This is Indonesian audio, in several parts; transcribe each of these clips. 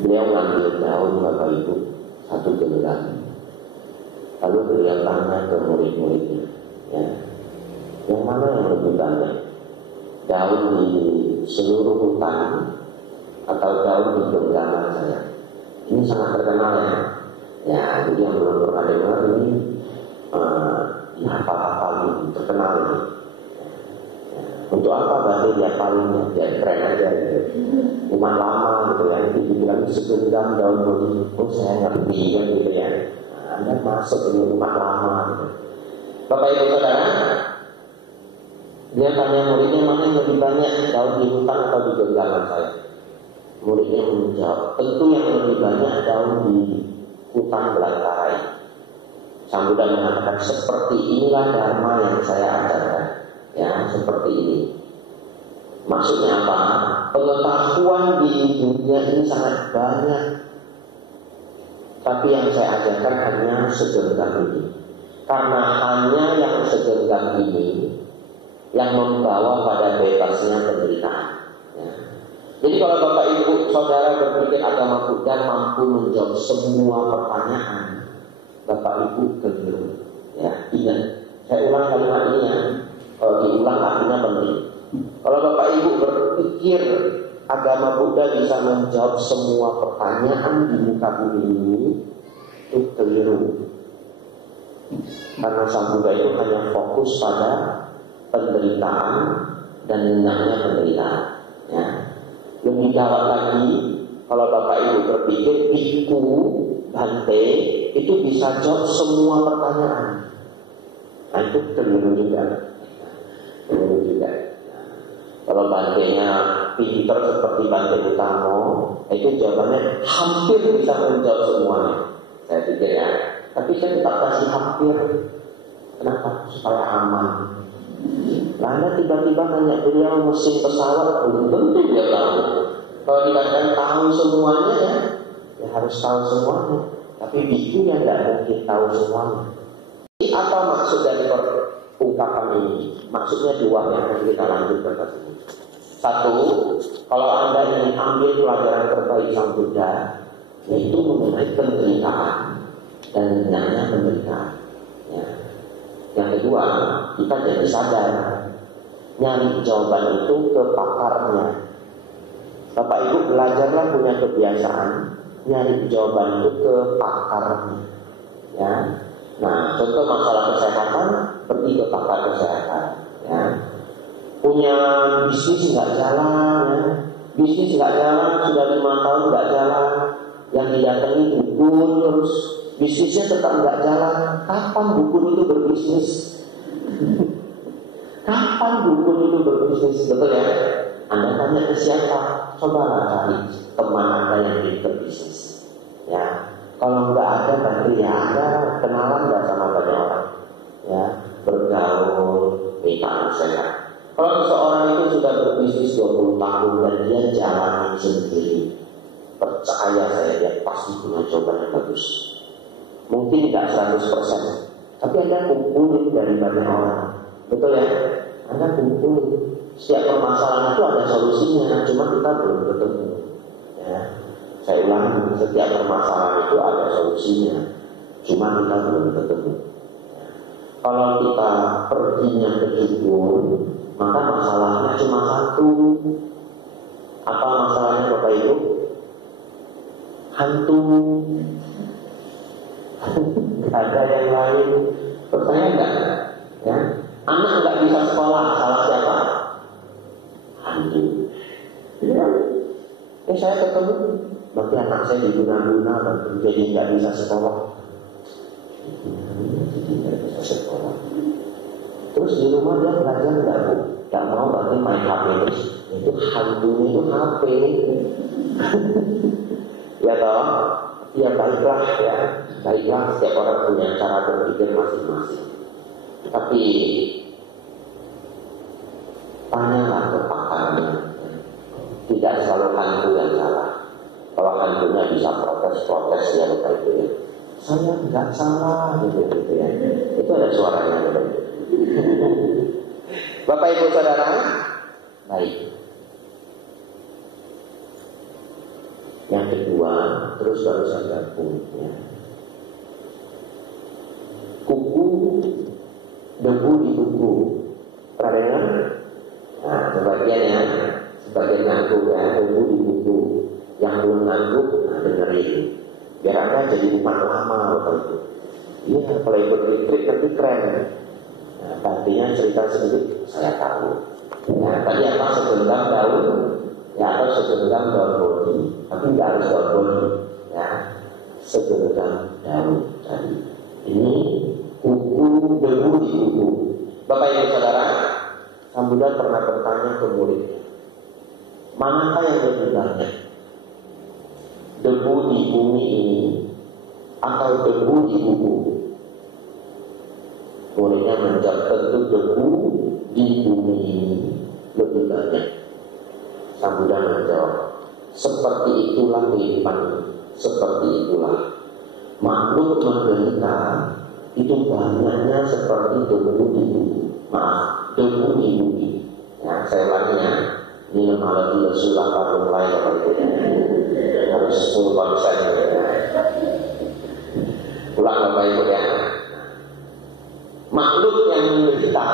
Beliau ngambil daun Bapak Ibu satu genggam. Lalu beliau tanya ke murid-muridnya, ya, yang mana yang lebih banyak? Daun di seluruh hutan atau daun di genggaman saya? Ini sangat terkenal ya. Ya, jadi yang belum pernah dengar ini hafal-hafal ini terkenal ini. Untuk apa berarti dia palingnya? Dia keren aja gitu. Iman lama gitu ya. Itu dibilang segenggam daun bodi. Oh saya ngerti kan gitu ya. Anda masuk dengan iman lama gitu. Bapak Ibu Saudara, dia tanya muridnya mana yang lebih banyak, daun di hutan atau di genggaman saya? Muridnya menjawab, tentu yang lebih banyak daun di hutan belantara ini. Sang Buddha mengatakan, seperti inilah dharma yang saya ajarkan. Ya, seperti ini. Maksudnya apa? Pengetahuan di dunia ini sangat banyak, tapi yang saya ajarkan hanya segenggam ini. Karena hanya yang segenggam ini yang membawa pada bebasnya penderitaan. Ya. Jadi kalau Bapak Ibu Saudara berpikir agama Buddha mampu menjawab semua pertanyaan, Bapak Ibu keliru. Ya, ingat. Saya ulang kalimat ini ya. Kalau diulang artinya penting. Kalau Bapak Ibu berpikir agama Buddha bisa menjawab semua pertanyaan di muka bumi ini, itu keliru. Karena Sang Buddha itu hanya fokus pada penderitaan dan lenyapnya penderitaan. Ya. Lebih dalam lagi, kalau Bapak Ibu berpikir biku Bante itu bisa jawab semua pertanyaan, nah itu keliru juga. Kalau Bantenya pinter seperti Bante Utamo, itu jawabannya hampir bisa menjawab semuanya. Saya pikir ya. Tapi saya tetap kasih hampir. Kenapa? Supaya aman. Lalu tiba-tiba nanya beliau mesin pesawat, belum tentu dia tahu. Kalau dikatakan tahu semuanya ya harus tahu semuanya. Tapi biku yang tidak mungkin tahu semuanya. Apa maksud dari ungkapan ini? Maksudnya dua yang akan kita lanjutkan ke sini. Satu, kalau Anda ingin ambil pelajaran terbaik Sang Buddha, yaitu mengenai penderitaan dan lenyapnya penderitaan. Ya. Yang kedua, kita jadi sadar nyari jawaban itu ke pakarnya. Bapak Ibu belajarlah punya kebiasaan nyari jawaban itu ke pakarnya. Ya. Nah, contoh masalah kesehatan, pergi ke pakar kesehatan. Ya. Punya bisnis nggak jalan, ya. Bisnis nggak jalan, sudah 5 tahun nggak jalan. Yang didatangi dukun terus, bisnisnya tetap nggak jalan. Kapan dukun itu berbisnis? Kapan dukun itu berbisnis? Betul ya? Anda tanya ke siapa? Cobalah cari teman Anda yang berbisnis. Ya. Kalau nggak ada berarti ya Anda kenalan nggak sama banyak orang, ya, bergaul, minta nasihat. Kalau seseorang itu sudah berbisnis 20 tahun dan dia jalan sendiri, percaya saya dia pasti punya jawaban yang bagus. Mungkin nggak 100%, tapi Anda kumpulin dari banyak orang, betul ya? Anda kumpulin. Setiap permasalahan itu ada solusinya, cuma kita belum ketemu. Ya. Saya ulangi, setiap permasalahan itu ada solusinya, cuma kita belum ketemu. Kalau kita perginya ke dukun, maka masalahnya cuma satu. Apa masalahnya Bapak Ibu? Hantu. Gak ada yang lain. Pertanyaan enggak? Ya? Anak nggak bisa sekolah, salah siapa? Hantu. Ya. Saya ketemu. Berarti anak saya diguna-guna jadi nggak bisa sekolah. Jadi nggak bisa sekolah. Terus di rumah dia belajar nggak mau, berarti main HP terus. Itu hantunya itu HP. Ya toh, ya baiklah ya, baiklah setiap orang punya cara berpikir masing-masing. Tapi tanyalah ke pakarnya. Tidak selalu hantu yang salah. Kalau hantunya bisa protes ya Bapak Ibu ya. Saya nggak salah gitu ya. Itu ada suaranya Bapak Ibu. Bapak Ibu Saudara, baik. Yang kedua, terus baru saya gabung ya. Kuku, debu di kuku. Pernah dengar? Nah, sebagian ngantuk ya, debu di kuku. Yang belum ngantuk, nah dengerin. Biar Anda jadi umat lama waktu itu. Iya, kalau ikut retreat nanti keren. Nah, artinya cerita sedikit saya tahu. Nah, tadi apa segenggam daun? Ya, atau segenggam daun bodi. Tapi tidak harus daun bodi. Ya, segenggam daun tadi. Ini kuku, debu di kuku. Bapak Ibu Saudara, Sang Buddha pernah bertanya ke muridnya, manakah yang lebih banyak? Debu di bumi ini atau debu di kuku? Muridnya menjawab, tentu debu di bumi ini lebih banyak. Sang Buddha menjawab, seperti itulah kehidupan ini, seperti itulah makhluk menderita itu banyaknya seperti debu di bumi. Maaf, debu di bumi. Ya, saya ulangi ya. Ini lemah lagi sudah karung lain harus 10 konsen. Ulang Bapak Ibu ya. Makhluk yang menderita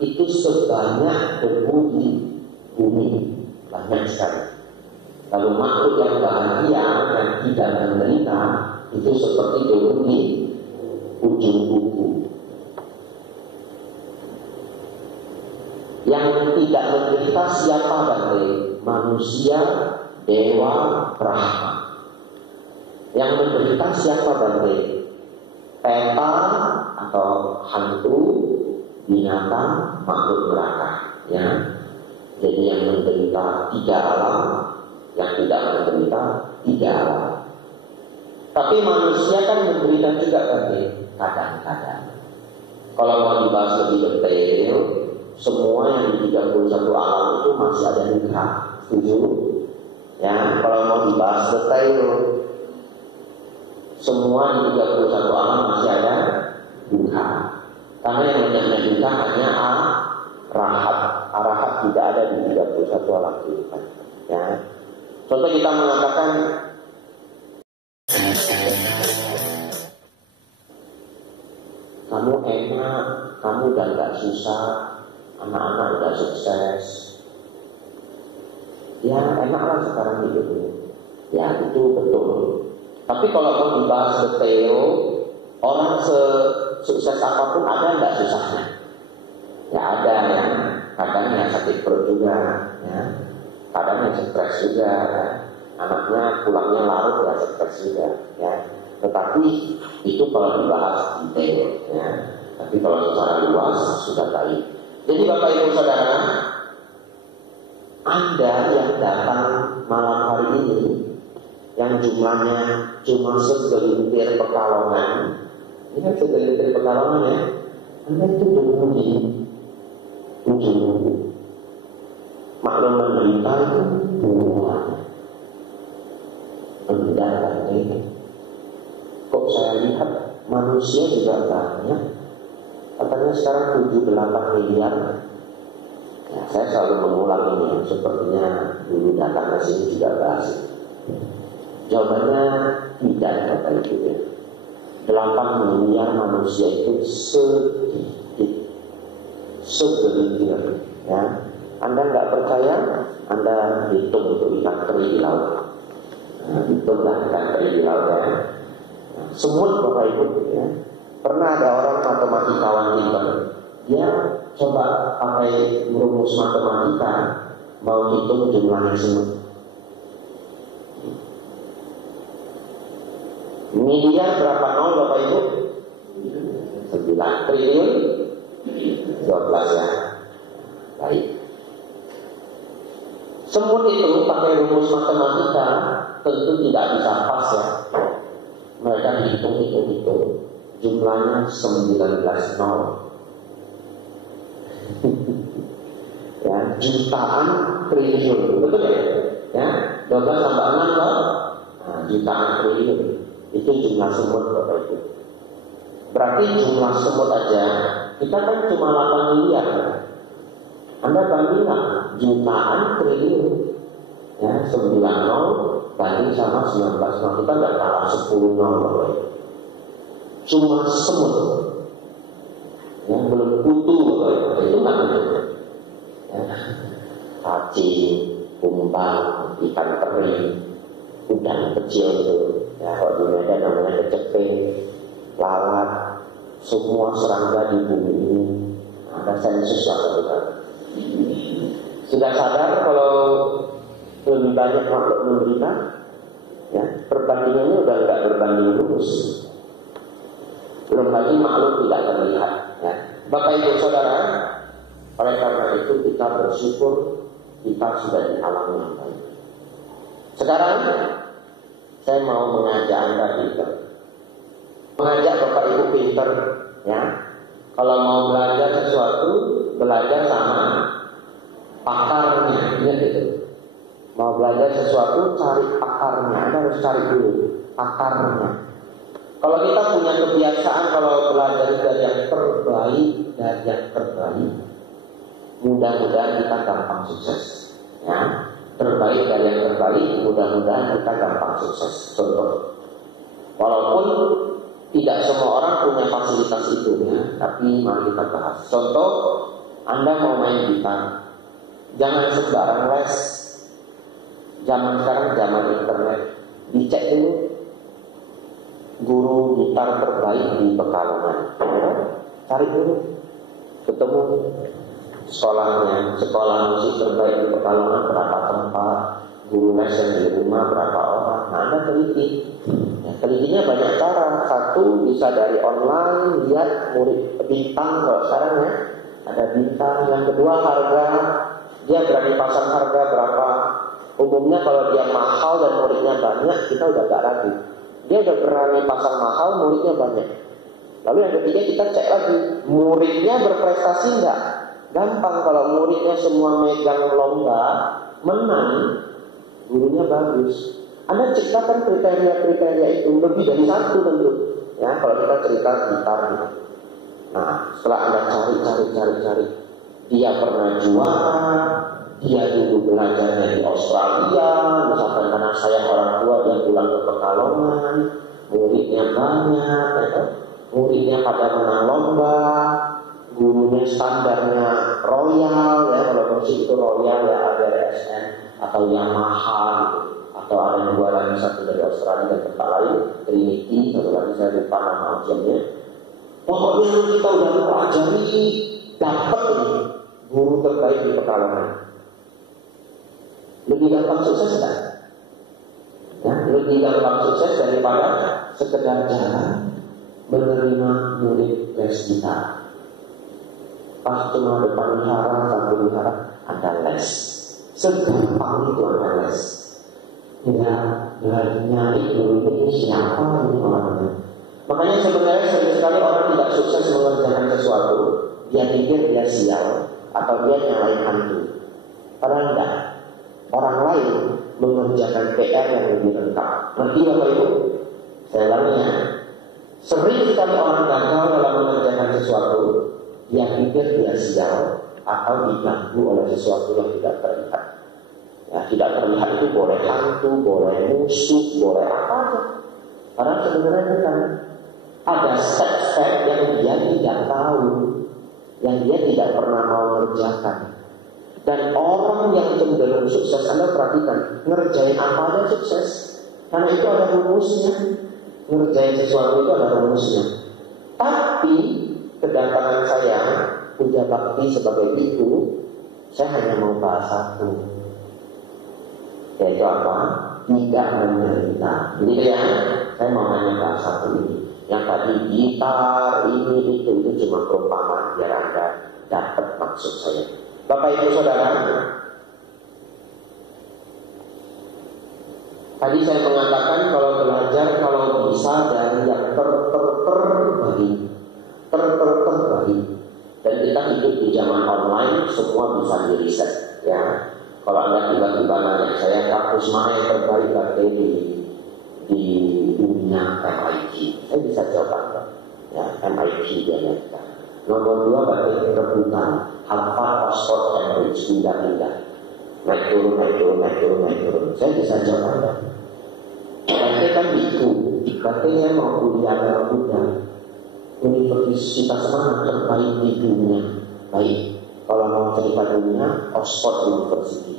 itu sebanyak debu di bumi, banyak sekali. Lalu makhluk yang bahagia dan tidak menderita itu seperti debu di ujung kuku. Yang tidak menderita siapa Bante? Manusia, dewa, Brahma. Yang menderita siapa Bante? Peta atau hantu, binatang, makhluk neraka. Ya. Jadi yang menderita tiga alam, yang tidak menderita tiga alam. Tapi manusia kan menderita juga Bante, kadang-kadang. Kalau mau dibahas lebih detail, semua yang di 31 alam itu masih ada duka. Setuju? Ya, kalau mau dibahas detail, semua di 31 alam masih ada duka. Karena yang banyaknya duka hanya arahat. Arahat tidak ada di 31 alam kehidupan. Ya. Contoh kita mengatakan kamu enak, kamu udah gak susah, anak-anak udah sukses. Ya enaklah sekarang hidup ini. Ya itu betul. Tapi kalau mau dibahas detail, orang sukses apapun ada nggak susahnya? Ya ada ya. Kadang yang sakit perut juga, ya. Kadang yang stres juga, ya. Anaknya pulangnya larut ya stres juga, ya. Tetapi itu kalau dibahas detail, ya. Tapi kalau secara luas sudah baik. Jadi Bapak Ibu Saudara, Anda yang datang malam hari ini, yang jumlahnya cuma segelintir Pekalongan, ini kan segelintir Pekalongan ya, Anda itu berbunyi ujung maklum menderita itu buruannya. Enggak ini. Kok saya lihat manusia juga banyak. Katanya sekarang 78 miliar. Ya, saya selalu mengulang ini. Sepertinya dulu datang ke sini juga bahas. Jawabannya tidak kata itu ya. 8 miliar manusia itu sedikit, segelintir. Ya. Anda nggak percaya? Anda hitung untuk ikan teri di laut. Nah, hitunglah ikan teri di laut ya. Nah, semut Bapak Ibu ya. Pernah ada orang matematikawan pintar, dia coba pakai rumus matematika mau hitung jumlahnya semut. Miliar berapa nol Bapak Ibu? 9 triliun 12 ya. Baik. Semut itu pakai rumus matematika tentu tidak bisa pas ya. Mereka hitung. Jumlahnya 19 nol. Ya, jutaan triliun. Betul ya? Ya, 12 tambah 6 nol. Nah, jutaan triliun. Itu jumlah semut Bapak Ibu. Berarti jumlah semut aja kita kan cuma 8 miliar. Anda bandingkan jutaan triliun. Ya, 9-0 banding sama 19-0. Kita nggak kalah 10-0. Cuma semut. Yang belum kutu, itu nggak betul. Ya. Cacing, kumbang, ikan teri, udang kecil itu. Ya, kalau di Medan namanya keceping, lalat, semua serangga di bumi ini. Ada sensus lah kita. Sudah sadar kalau lebih banyak makhluk menderita, ya, perbandingannya udah nggak berbanding lurus. Belum lagi makhluk tidak terlihat. Ya. Bapak Ibu Saudara, oleh karena itu kita bersyukur kita sudah di alam yang baik. Sekarang saya mau mengajak Anda pintar, mengajak Bapak Ibu pintar, ya. Kalau mau belajar sesuatu, belajar sama pakarnya, ya gitu. Mau belajar sesuatu, cari pakarnya. Anda harus cari dulu pakarnya. Kalau kita punya kebiasaan kalau belajar dari yang terbaik, mudah-mudahan kita gampang sukses. Ya, terbaik dari yang terbaik, mudah-mudahan kita gampang sukses. Contoh, walaupun tidak semua orang punya fasilitas itu, ya, tapi mari kita bahas. Contoh, Anda mau main gitar, jangan sembarang les. Zaman sekarang zaman internet, dicek dulu guru gitar terbaik di Pekalongan. Cari dulu, ketemu sekolah musik terbaik di Pekalongan berapa tempat, guru les yang di rumah berapa orang. Nah, Anda teliti. Ya, telitinya banyak cara. Satu, bisa dari online, lihat murid bintang kalau sekarang, ya, ada bintang. Yang kedua, harga, dia berani pasang harga berapa. Umumnya kalau dia mahal dan muridnya banyak, kita udah gak ragu. Dia udah berani pasang mahal, muridnya banyak. Lalu yang ketiga, kita cek lagi, muridnya berprestasi enggak? Gampang, kalau muridnya semua megang lomba, menang, gurunya bagus. Anda ciptakan kriteria-kriteria itu, lebih dari satu tentu. Ya, kalau kita cerita gitar. Nah, setelah Anda cari, dia pernah juara, dia dulu belajarnya di Australia, misalkan karena saya orang tua, dia pulang ke Pekalongan, muridnya banyak, ya, muridnya pada menang lomba, gurunya standarnya royal, ya, kalau musik itu royal, ya, ada RSN atau Yamaha, atau ada yang dua lagi, satu dari Australia dan tempat lain, Trinity, satu lagi saya lupa nama ujiannya. Pokoknya kita udah pelajari, dapat guru terbaik di Pekalongan. Lebih gampang sukses kan? Ya, lebih gampang sukses daripada sekedar jalan menerima murid les gitar. Pas cuma depan wihara, satu wihara, ada les. Segampang itu ada les. Ya, nyari guru ini siapa ini orangnya? Makanya sebenarnya sering sekali orang tidak sukses mengerjakan sesuatu, dia pikir dia sial atau dia nyalain hantu. Padahal enggak. Orang lain mengerjakan PR yang lebih lengkap. Ngerti Bapak Ibu? Saya ulangi. Sering sekali orang gagal dalam mengerjakan sesuatu, dia pikir dia sial atau diganggu oleh sesuatu yang tidak terlihat. Ya, tidak terlihat itu boleh hantu, boleh musuh, boleh apa aja. Karena sebenarnya kan ada step-step yang dia tidak tahu, yang dia tidak pernah mau mengerjakan. Dan orang yang cenderung sukses, Anda perhatikan, ngerjain apa aja sukses. Karena itu ada rumusnya. Ngerjain sesuatu itu ada rumusnya. Tapi kedatangan saya puja bakti sebagai itu, saya hanya mau bahas satu, yaitu apa? Tidak menderita. Jadi ya, saya mau hanya bahas satu ini. Yang tadi gitar, ini, itu cuma perumpamaan biar Anda dapat maksud saya. Bapak Ibu Saudara, tadi saya mengatakan kalau belajar kalau bisa dari yang terbaik. Dan kita hidup di zaman online, semua bisa diriset, ya. Kalau Anda tiba-tiba nanya saya kampus mana yang terbaik berarti di dunia MIT, saya bisa jawab Anda, ya, MIT di Amerika. Nomor 2 berarti rebutan Harvard, Oxford, Cambridge, pindah-pindah. naik turun. Saya bisa jawab Anda. Saya kan itu, katanya saya mau kuliah dalam muda. Universitas mana terbaik di dunia? Baik, kalau mau cerita dunia, Oxford University.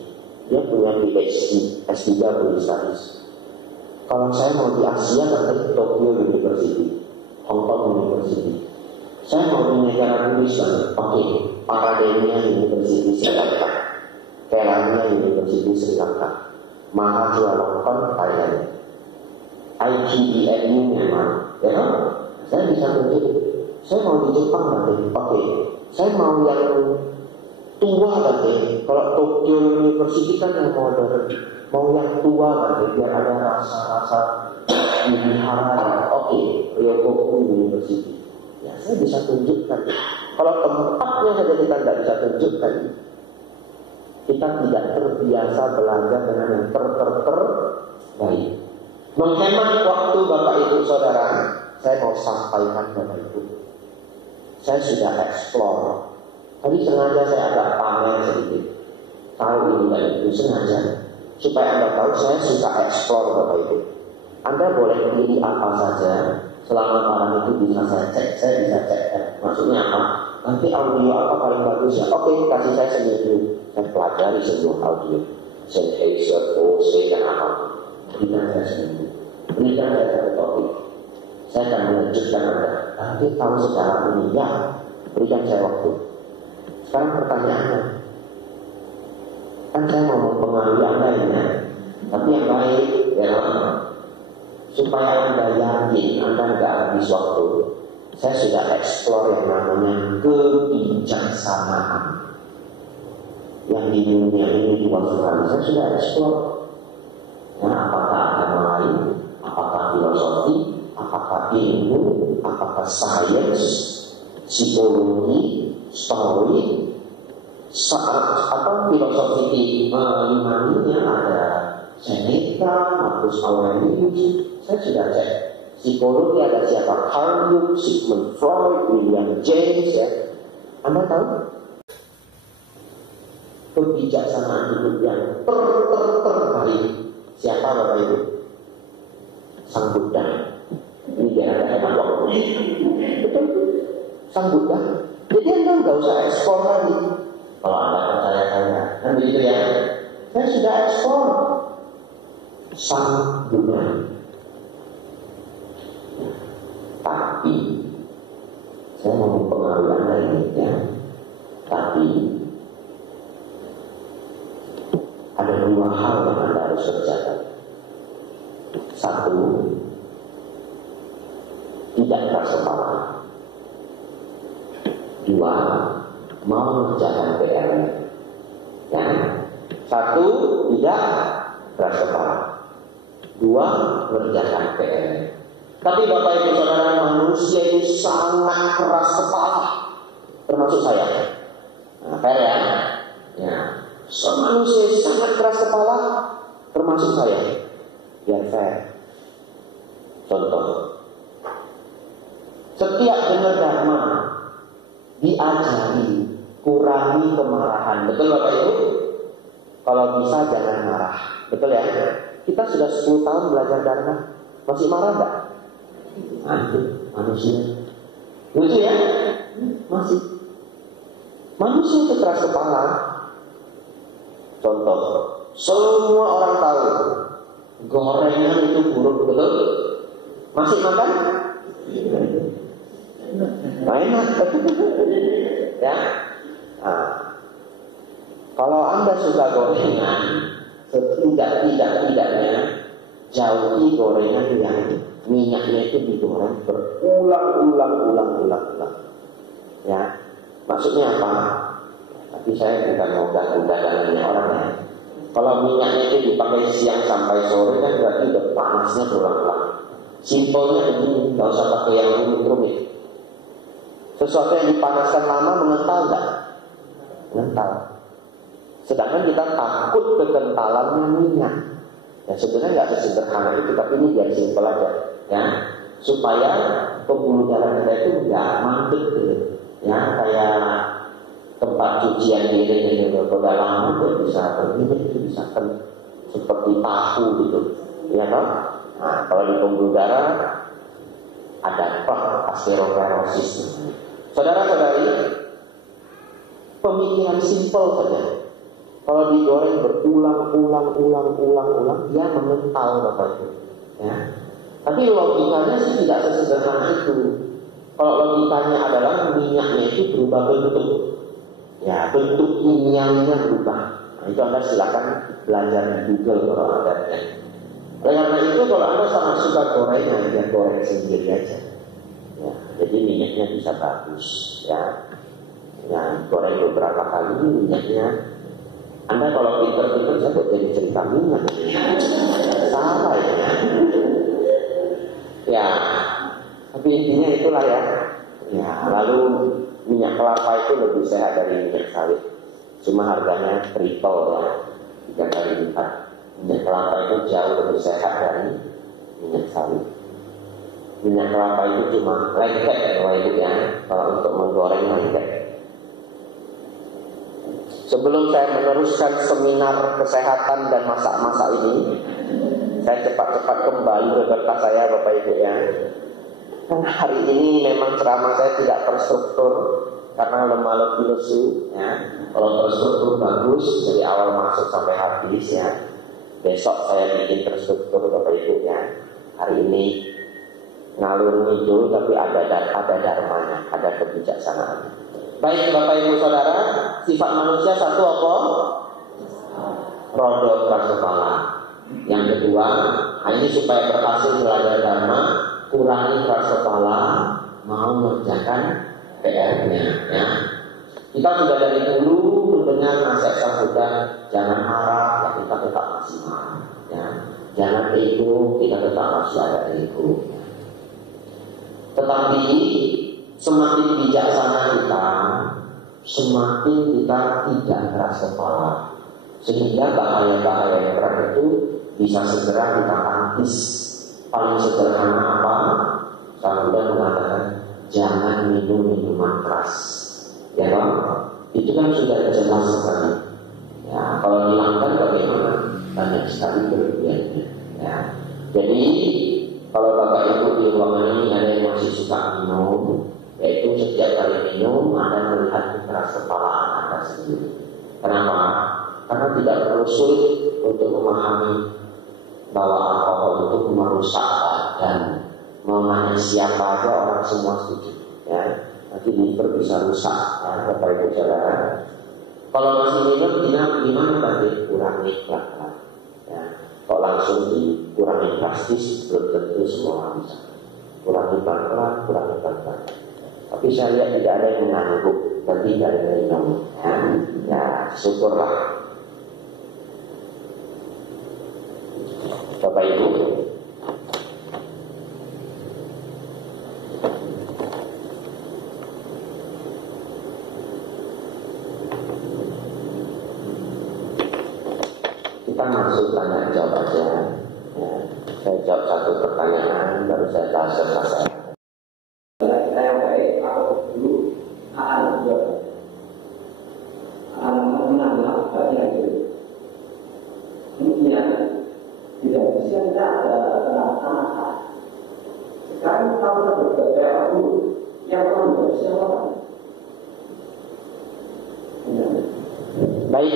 Dia punya PhD, S3 Business Studies. Kalau saya mau di Asia, nanti Tokyo University, Hong Kong University. Saya mau di negara Inggris, oke, Parademia University Sri Lanka, Kelania University Sri Lanka, Maharajalalongkorn Thailand, ITBNU Myanmar, ya kan? Saya bisa tunjuk. Saya mau di Jepang nanti, oke. Saya mau yang tua nanti. Kalau Tokyo University kan yang modern, mau yang tua nanti biar ada rasa-rasa dihara. Oke, Ryogoku University. Ya, saya bisa tunjukkan. Kalau tempatnya saja kita tidak bisa tunjukkan, kita tidak terbiasa belajar dengan yang baik. Menghemat waktu Bapak Ibu Saudara, saya mau sampaikan Bapak Ibu. Saya sudah explore. Tadi sengaja saya agak pamer sedikit. Tahu ini dan itu sengaja supaya Anda tahu saya suka explore Bapak Ibu. Anda boleh pilih apa saja. Selama barang itu bisa saya cek, saya bisa cek. Maksudnya apa? Nanti audio apa paling bagus ya? Oke, kasih saya sendiri. Saya pelajari seluruh audio. Sennheiser, Bose, dan apa. Berikan saya sendiri. Berikan saya satu topik. Saya akan melanjutkan Anda. Nanti tahu secara ini ya. Berikan saya waktu. Sekarang pertanyaannya. Kan saya mau mempengaruhi Anda ini. Tapi yang baik ya. Supaya Anda yakin Anda tidak habis waktu. Saya sudah explore yang namanya kebijaksanaan. Yang di dunia ini luas sekali. Saya sudah explore. Ya, apakah agama lain, apakah filosofi, apakah ilmu, apakah sains, psikologi, story, filosofi Yunani ada Seneca, Marcus Aurelius. Saya sudah cek. Psikologi ada siapa? Carl Jung, Sigmund Freud, William James ya. Anda tahu? Kebijaksanaan hidup yang terbaik siapa Bapak Ibu? Sang Buddha. Ini biar ada hemat waktu. Betul? Sang Buddha. Jadi Anda nggak usah ekspor lagi. Kalau Anda percaya saya, kan begitu ya? Saya sudah ekspor Sang Buddha. Tapi saya mau mempengaruhi Anda ini ya. Tapi ada dua hal yang Anda harus kerjakan. Satu, tidak keras kepala. Dua, mau mengerjakan PR. Ya. Satu, tidak keras kepala. Dua, mengerjakan PR. Tapi Bapak Ibu Saudara, manusia itu sangat keras kepala, termasuk saya. Nah, fair ya? Ya. Manusia sangat keras kepala, termasuk saya. Biar fair. Contoh, setiap dengar dharma diajari kurangi kemarahan. Betul Bapak Ibu? Kalau bisa jangan marah. Betul ya? Kita sudah 10 tahun belajar dharma, masih marah enggak? Manusia. Lucu ya? Masih. Manusia itu keras kepala. Contoh, semua orang tahu gorengan itu buruk, betul? Masih makan? Enak. Ya. Nah, kalau Anda suka gorengan, setidak-tidaknya jauhi gorengan yang minyaknya itu digoreng berulang-ulang. Ya, maksudnya apa? Tapi saya bukan mau ganggu dagangannya orang ya. Kalau minyaknya itu dipakai siang sampai sore kan berarti udah panasnya berulang-ulang. Simpelnya begini, nggak usah pakai yang rumit-rumit. Sesuatu yang dipanaskan lama mengental nggak? Mengental. Sedangkan kita takut kekentalannya minyak. Ya sebenarnya nggak sesederhana itu, tapi ini biar simpel aja, ya, supaya pembuluh darah kita itu nggak mandek gitu, ya, kayak tempat cucian piring itu udah lama itu bisa begini, bisa kan seperti tahu gitu, ya kan? Nah, kalau di pembuluh darah ada askeroperosis. Saudara-saudari, pemikiran simpel saja. Kalau digoreng berulang-ulang, dia mengental Bapak Ibu. Ya. Tapi logikanya sih tidak sesederhana itu. Kalau logikanya adalah minyaknya itu berubah bentuk, ya bentuk minyaknya berubah. Nah, itu Anda silakan belajar di Google kalau ada. Oleh karena itu kalau Anda sangat suka goreng, ya goreng sendiri aja. Ya, jadi minyaknya bisa bagus, ya. Nah, goreng beberapa kali minyaknya. Anda kalau pinter-pinter saya jadi cerita minyak. Salah ya. Ya, tapi intinya itulah ya. Ya, lalu minyak kelapa itu lebih sehat dari minyak sawit. Cuma harganya triple ya, 3 kali lipat. Minyak kelapa itu jauh lebih sehat dari minyak sawit. Minyak kelapa itu cuma lengket kalau itu ya, kalau untuk menggoreng lengket. Sebelum saya meneruskan seminar kesehatan dan masak-masak ini, saya cepat-cepat kembali ke kertas saya Bapak Ibu ya. Karena hari ini memang ceramah saya tidak terstruktur karena lemah lesu ya. Kalau terstruktur bagus dari awal masuk sampai habis ya. Besok saya bikin terstruktur Bapak Ibu ya. Hari ini ngalur ngidul tapi ada dharmanya, ada kebijaksanaannya. Baik Bapak Ibu Saudara, sifat manusia satu apa? Rodok prasepala. Yang kedua, ini supaya berhasil belajar dharma, kurangi prasepala, mau mengerjakan PR-nya. Ya. Kita sudah dari dulu mendengar nasihat Sang Buddha, jangan marah, ya kita tetap masih marah. Ya. Jangan ego, kita tetap masih ada ego. Tetapi semakin bijaksana kita, semakin kita tidak keras kepala, sehingga bahaya-bahaya yang berat itu bisa segera kita tangkis. Paling sederhana apa? Sang Buddha mengatakan jangan minum minuman keras. Ya kan? Itu kan sudah jelas sekali. Ya, kalau hilangkan bagaimana? Banyak sekali kelebihannya. Ya. Jadi kalau Bapak Ibu di ruangan ini ada yang masih suka minum, yaitu setiap kali minum Anda melihat keras kepalaan Anda sendiri. Kenapa? Karena tidak terlalu sulit untuk memahami bahwa alkohol itu merusak badan. Mengenai siapa aja orang semua setuju. Ya, nanti liver bisa rusak. Ya, Bapak Ibu Saudara. Kalau masih minum, gimana tadi? Kurangi pelan-pelan. Ya, kalau langsung dikurangi drastis, belum tentu semua orang bisa. Kurangi pelan-pelan, kurangi pelan-pelan. Tapi saya lihat tidak ada yang mengangguk dan tidak ada yang minum. Ya, syukurlah. Bapak Ibu, kita masuk tanya jawab aja. Ya, saya jawab satu pertanyaan, baru saya kasih selesai. Kemudian tidak bisa kenapa. Sekarang kalau berbeda dulu, yang orang tidak bisa apa? Baik.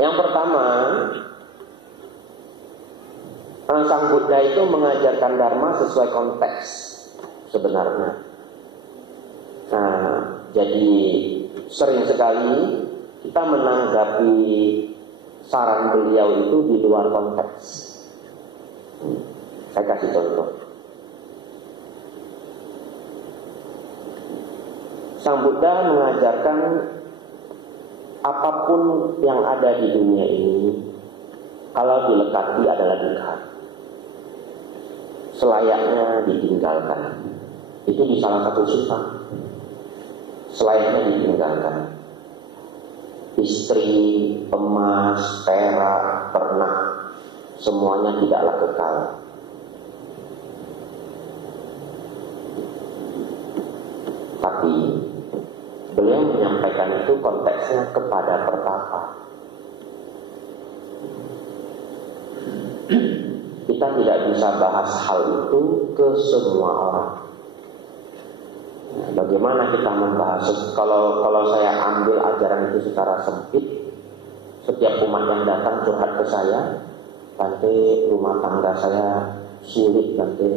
Yang pertama, Sang Buddha itu mengajarkan dharma sesuai konteks sebenarnya. Nah, jadi sering sekali kita menanggapi saran beliau itu di luar konteks. Saya kasih contoh. Sang Buddha mengajarkan apapun yang ada di dunia ini, kalau dilekati adalah dukkha, selayaknya ditinggalkan. Itu di salah satu sifat, selayaknya ditinggalkan. Istri, emas, perak, ternak, semuanya tidaklah kekal. Tapi beliau menyampaikan itu konteksnya kepada pertapa. Kita tidak bisa bahas hal itu ke semua orang. Nah, bagaimana kita membahas? Kalau saya ambil ajaran itu secara sempit, setiap umat yang datang curhat ke saya, Bante, rumah tangga saya sulit, Bante,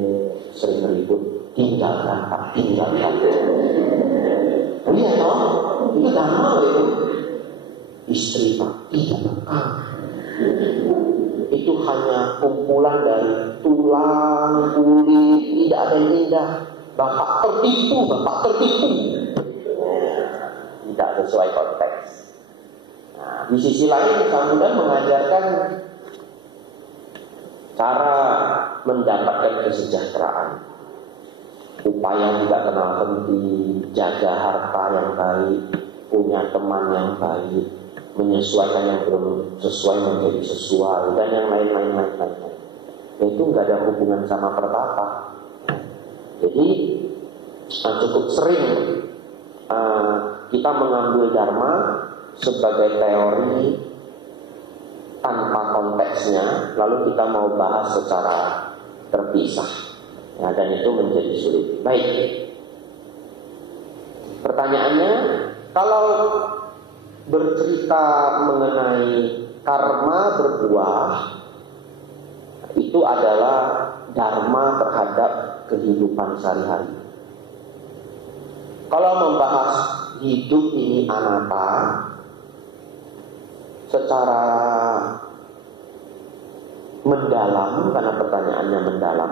sering ribut, tinggalkan Pak, tinggalkan. Iya toh, itu dhamma itu. Istri Pak, tinggalkan. Itu hanya kumpulan dari tulang, kulit, tidak ada yang indah. Bapak tertipu. Tidak sesuai konteks. Nah, di sisi lain kemudian mengajarkan cara mendapatkan kesejahteraan, upaya tidak kenal henti, jaga harta yang baik, punya teman yang baik, menyesuaikan yang belum sesuai menjadi sesuai, dan yang lain-lain. Itu nggak ada hubungan sama pertapa. Jadi cukup sering kita mengambil dharma sebagai teori tanpa konteksnya, lalu kita mau bahas secara terpisah, ya, dan itu menjadi sulit. Baik, pertanyaannya, kalau bercerita mengenai karma berbuah, itu adalah dharma terhadap kehidupan sehari-hari. Kalau membahas hidup ini anatta secara mendalam, karena pertanyaannya mendalam,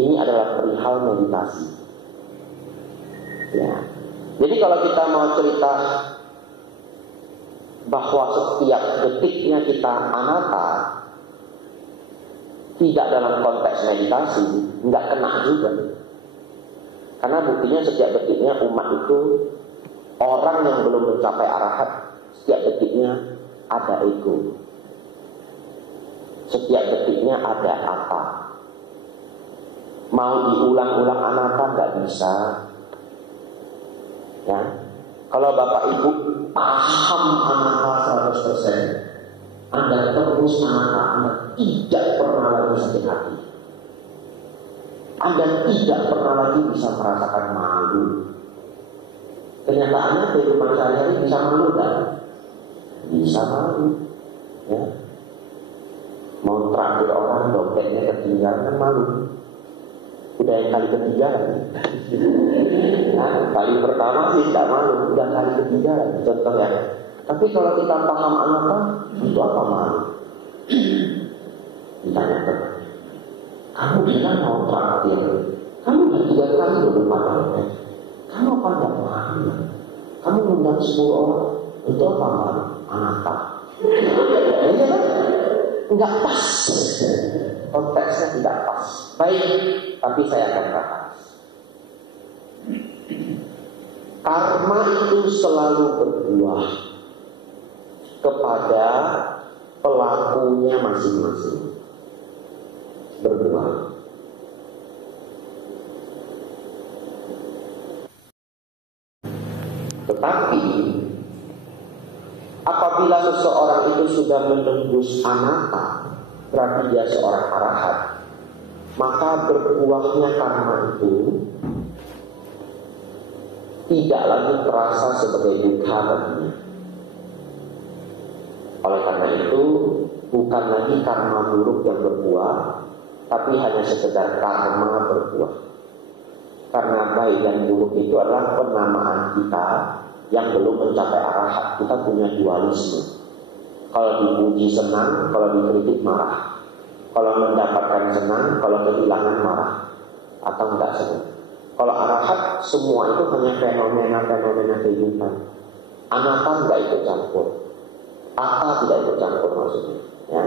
ini adalah perihal meditasi. Ya. Jadi kalau kita mau cerita bahwa setiap detiknya kita anatta, tidak dalam konteks meditasi, nggak kena juga. Karena buktinya setiap detiknya umat itu, orang yang belum mencapai arahat, setiap detiknya ada ego. Setiap detiknya ada apa. Mau diulang-ulang anatta nggak bisa. Ya. Kalau Bapak Ibu paham anatta 100%, Anda terus anatta, Anda tidak pernah lagi sakit hati. Anda tidak pernah lagi bisa merasakan malu. Kenyataannya kehidupan sehari-hari bisa malu kan? Bisa malu. Ya. Mau traktir orang, dompetnya ketinggalan, kan malu. Udah yang kali ketiga lagi. Nah, kali pertama sih tidak malu, udah kali ketiga lagi, contoh ya. Tapi kalau kita paham anatta, itu apa malu? Ditanya teman, kamu bilang mau traktir, kamu udah 3 kali loh lupa dompet, kamu apa enggak malu? Kamu undang 10 orang, itu apa malu? Anatta. Iya kan? Enggak pas. Konteksnya tidak pas. Baik, tapi saya akan bahas. Karma itu selalu berbuah kepada pelakunya masing-masing. Berbuah. Tetapi apabila seseorang itu sudah menembus anatta, berarti dia seorang arahat, maka berbuahnya karma itu tidak lagi terasa sebagai dukkha baginya. Oleh karena itu, bukan lagi karma buruk yang berbuah, tapi hanya sekedar karma berbuah. Karena baik dan buruk itu adalah penamaan kita yang belum mencapai arahat. Kita punya dualisme. Kalau dipuji senang, kalau dikritik marah. Kalau mendapatkan senang, kalau kehilangan marah. Atau enggak senang. Kalau arahat, semua itu hanya fenomena-fenomena kehidupan. Anatta enggak ikut campur. Atta tidak ikut campur maksudnya. Ya.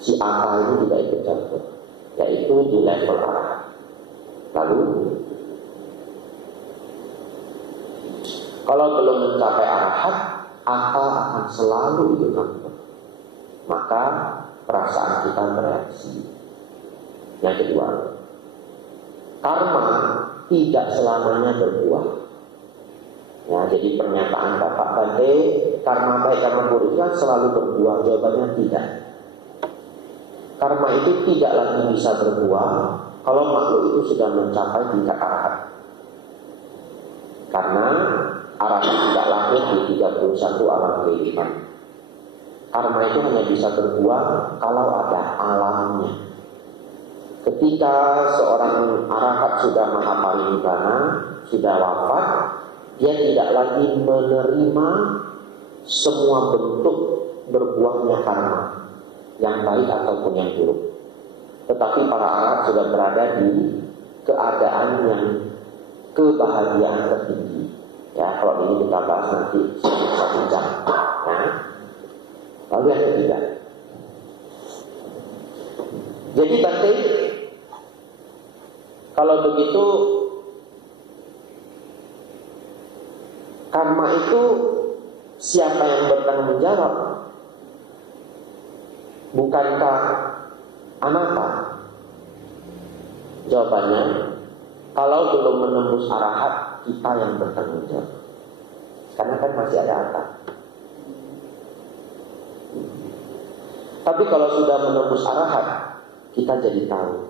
Si atta ini tidak ikut campur. Yaitu di level arahat. Lalu, kalau belum mencapai arahat, atta akan selalu ikut campur. Maka perasaan kita bereaksi. Yang kedua, karma tidak selamanya berbuah. Ya, jadi pernyataan Bapak Bante, karma baik karma buruk kan selalu berbuah. Jawabannya tidak. Karma itu tidak lagi bisa berbuah kalau makhluk itu sudah mencapai tingkat arahat. Karena arahat tidak lahir di 31 alam kehidupan. Karma itu hanya bisa berbuah kalau ada alamnya. Ketika seorang arahat sudah mahaparinibbana, sudah wafat, dia tidak lagi menerima semua bentuk berbuahnya karma, yang baik ataupun yang buruk. Tetapi para arahat sudah berada di keadaan yang kebahagiaan tertinggi. Ya, kalau ini kita bahas nanti 1 jam. Ya. Lalu yang ketiga, jadi Bante, kalau begitu karma itu siapa yang bertanggung jawab? Bukankah anatta? Jawabannya, kalau belum menembus arahat, kita yang bertanggung jawab. Karena kan masih ada atta. Tapi kalau sudah menembus arahat, kita jadi tahu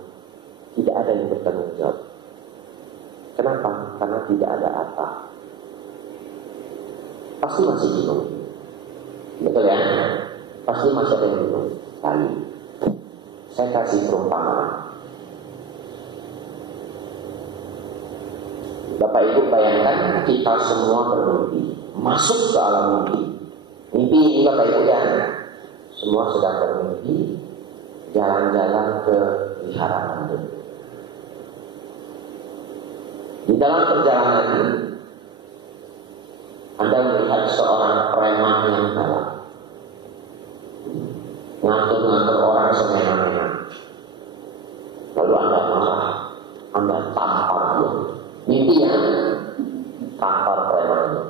tidak ada yang bertanggung jawab. Kenapa? Karena tidak ada atta. Pasti masih bingung. Betul ya? Pasti masih ada yang bingung. Tadi saya kasih perumpamaan. Bapak Ibu bayangkan kita semua bermimpi, masuk ke alam mimpi. Mimpi ini Bapak Ibu ya, semua sedang bermimpi, jalan-jalan ke wihara Bandung. Di dalam perjalanan ini Anda melihat seorang preman yang galak, ngatur-ngatur orang semena-mena. Lalu Anda marah, Anda tampar dia. Mimpi ya, tampar preman itu.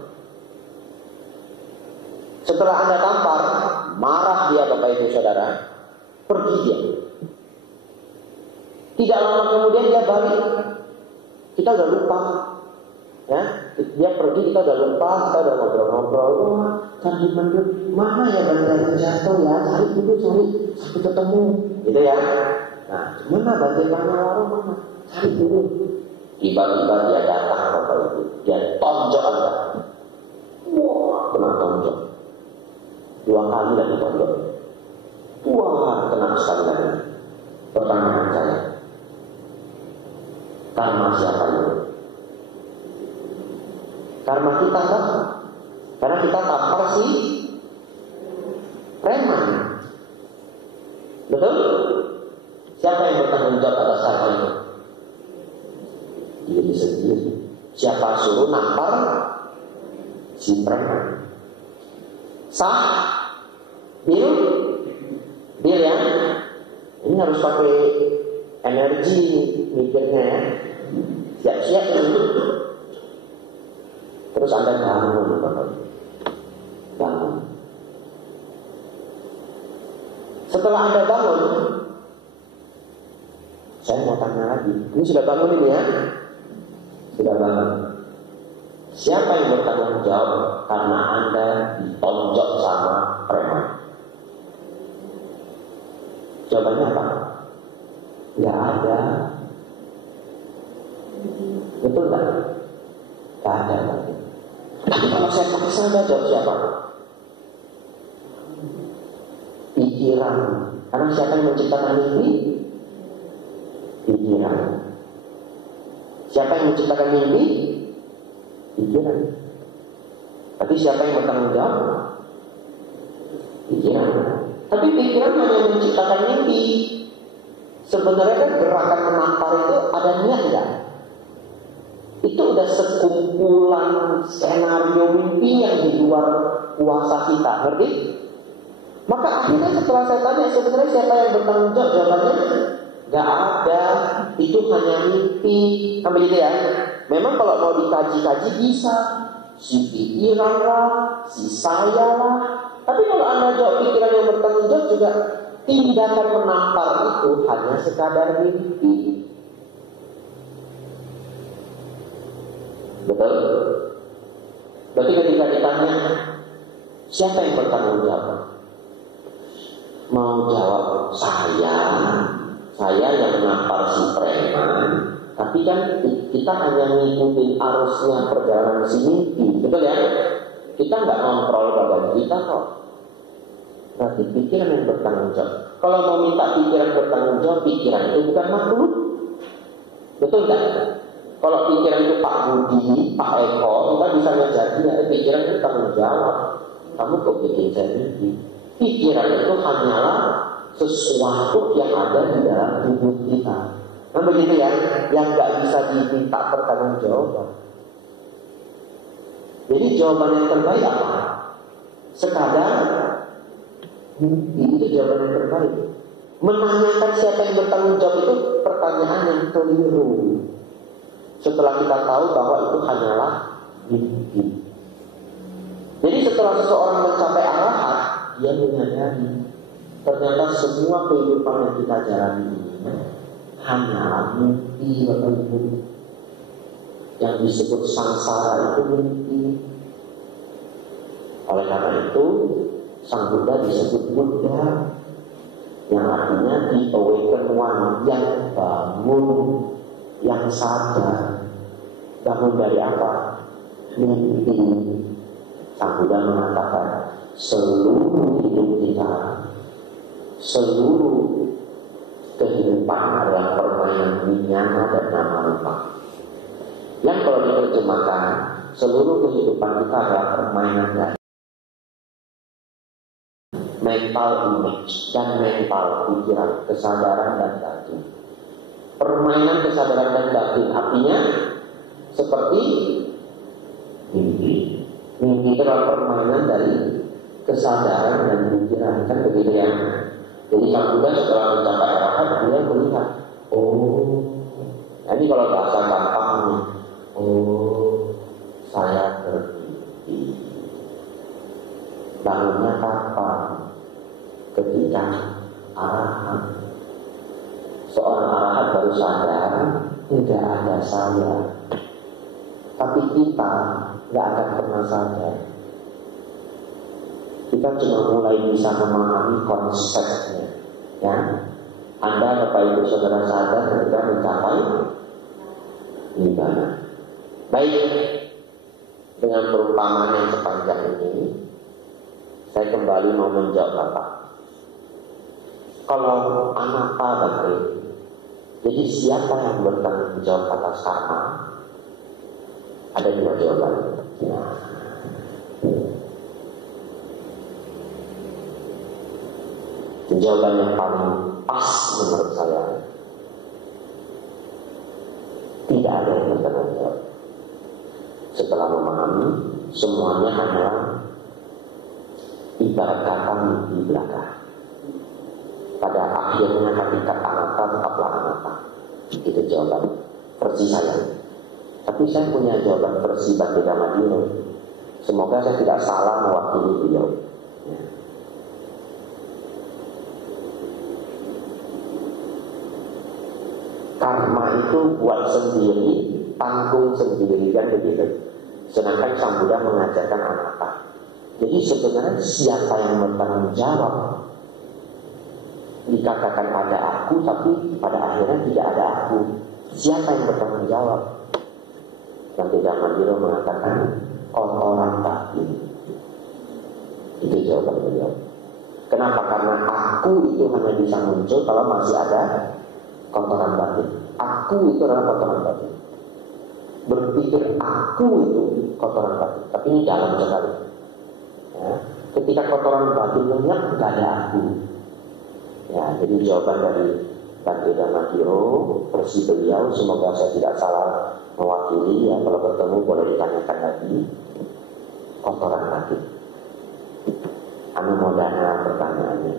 Setelah Anda tampar, marah dia Bapak Ibu Saudara, pergi dia. Tidak lama kemudian dia balik. Kita udah lupa, ya. Dia pergi, kita udah lupa, kita udah ngobrol-ngobrol. Oh, cari mendut, mana ya bantai jatuh ya? Cari dulu, cari sampai ketemu, gitu ya. Nah, mana bantai warung mana? Cari dulu. Tiba-tiba dia datang Bapak Ibu, dia tonjok Anda. Wah, kena tonjok. 2 kali lagi tonjok. Wah, kena sekali lagi. Pertanyaan saya, karma siapa itu? Karma kita kan? Karena kita tampar si preman. Betul? Siapa yang bertanggung jawab atas hal itu? Diri sendiri. Siapa suruh nampar si preman? Sah? Deal? Deal ya? Ini harus pakai energi mikirnya ya. Siap-siap ya. Terus Anda bangun Bapak. Bangun. Setelah Anda bangun, saya mau tanya lagi. Ini sudah bangun ini ya? Sudah bangun. Siapa yang bertanggung jawab karena Anda ditonjok sama preman? Jawabannya apa? Gak ada. Betul gak? Gak ada. Tapi kalau saya paksa, Anda jawab siapa? Pikiran. Karena siapa yang menciptakan mimpi? Pikiran. Siapa yang menciptakan mimpi? Pikiran. Tapi siapa yang bertanggung jawab? Pikiran. Tapi pikiran hanya menciptakan mimpi. Sebenarnya kan gerakan menampar itu ada niat enggak? Itu udah sekumpulan skenario mimpi yang di luar kuasa kita, ngerti? Maka akhirnya setelah saya tanya sebenarnya siapa yang bertanggung jawab, jawabannya gak ada. Itu hanya mimpi. Sampai gitu ya. Memang kalau mau dikaji-kaji bisa, si pikiran lah, si saya lah. Tapi kalau Anda jawab pikiran yang bertanggung jawab juga, tindakan menampar itu hanya sekadar mimpi. Betul? Berarti ketika ditanya, siapa yang bertanggung jawab? Mau jawab saya yang nampar si preman. Tapi kan kita hanya ngikutin arusnya perjalanan si mimpi, betul ya? Kita nggak kontrol badan kita kok. Berarti pikiran yang bertanggung jawab. Kalau mau minta pikiran bertanggung jawab, pikiran itu bukan makhluk, betul nggak? Kalau pikiran itu Pak Budi, Pak Eko, kita bisa ngejadi ya, pikiran itu tanggung jawab. Kamu kok bikin saya mimpi? Pikiran itu hanyalah sesuatu yang ada di dalam tubuh kita. Nah begitu ya, yang nggak bisa diminta bertanggung jawab. Jadi jawaban yang terbaik apa? Sekadar itu jawaban yang terbaik. Menanyakan siapa yang bertanggung jawab itu pertanyaan yang keliru. Setelah kita tahu bahwa itu hanyalah mimpi. Jadi setelah seseorang mencapai arahat, dia menyadari ternyata semua kehidupan yang kita jalani ini hanyalah mimpi atau mimpi. Yang disebut sangsara itu mimpi. Oleh karena itu Sang Buddha disebut Buddha, yang artinya the awakened one, yang bangun, yang sadar. Bangun dari apa? Mimpi. Sang Buddha mengatakan seluruh hidup kita, seluruh kehidupan adalah permainan winyana dan nama rupa. Yang kalau diterjemahkan, seluruh kehidupan kita adalah permainan dan mental image dan mental pikiran, kesadaran dan batin. Permainan kesadaran dan batin artinya seperti mimpi. Mimpi itu adalah permainan dari kesadaran dan pikiran, kan begitu ya. Jadi Sang Buddha setelah mencapai arahat, dia melihat, ini kalau bahasa gampangnya, saya bermimpi. Bangunnya kapan? Ketika arahat. Seorang arahat baru sadar tidak ada saya. Tapi kita nggak akan pernah sadar. Kita cuma mulai bisa memahami konsepnya, ya. Anda Bapak Ibu Saudara sadar ketika mencapai nibbana. Baik, dengan perumpamaan yang sepanjang ini, saya kembali mau menjawab Bapak. Kalau anapa Bapak, jadi siapa yang bertanggung jawab atas karma? Ada dua jawaban. Ya. Jawaban yang paling pas menurut saya, tidak ada yang bertanggung jawab. Setelah memahami, semuanya hanyalah ibarat kata mimpi belaka. Pada akhirnya hakikat anatta tetaplah anatta. Itu jawaban versi saya. Tapi saya punya jawaban versi Bhante Dhammadhiro. Semoga saya tidak salah mewakili beliau. Ya. Karma itu buat sendiri, tanggung sendiri, kan begitu. Sedangkan Sang Buddha mengajarkan anatta. Jadi sebenarnya siapa yang bertanggung jawab? Dikatakan ada aku, tapi pada akhirnya tidak ada aku. Siapa yang bertanggung jawab? Bhante Dhammadhiro mengatakan kotoran batin. Itu jawaban beliau. Kenapa? Karena aku itu hanya bisa muncul kalau masih ada kotoran batin. Aku itu adalah kotoran batin. Berpikir aku itu kotoran batin. Tapi ini dalam sekali. Ya. Ketika kotoran batin lenyap, tidak ada aku. Ya, jadi jawaban dari Bhante Dhammadhiro versi beliau, semoga saya tidak salah mewakili. Ya, kalau bertemu boleh ditanyakan lagi. Kotoran batin. Anumodana pertanyaannya.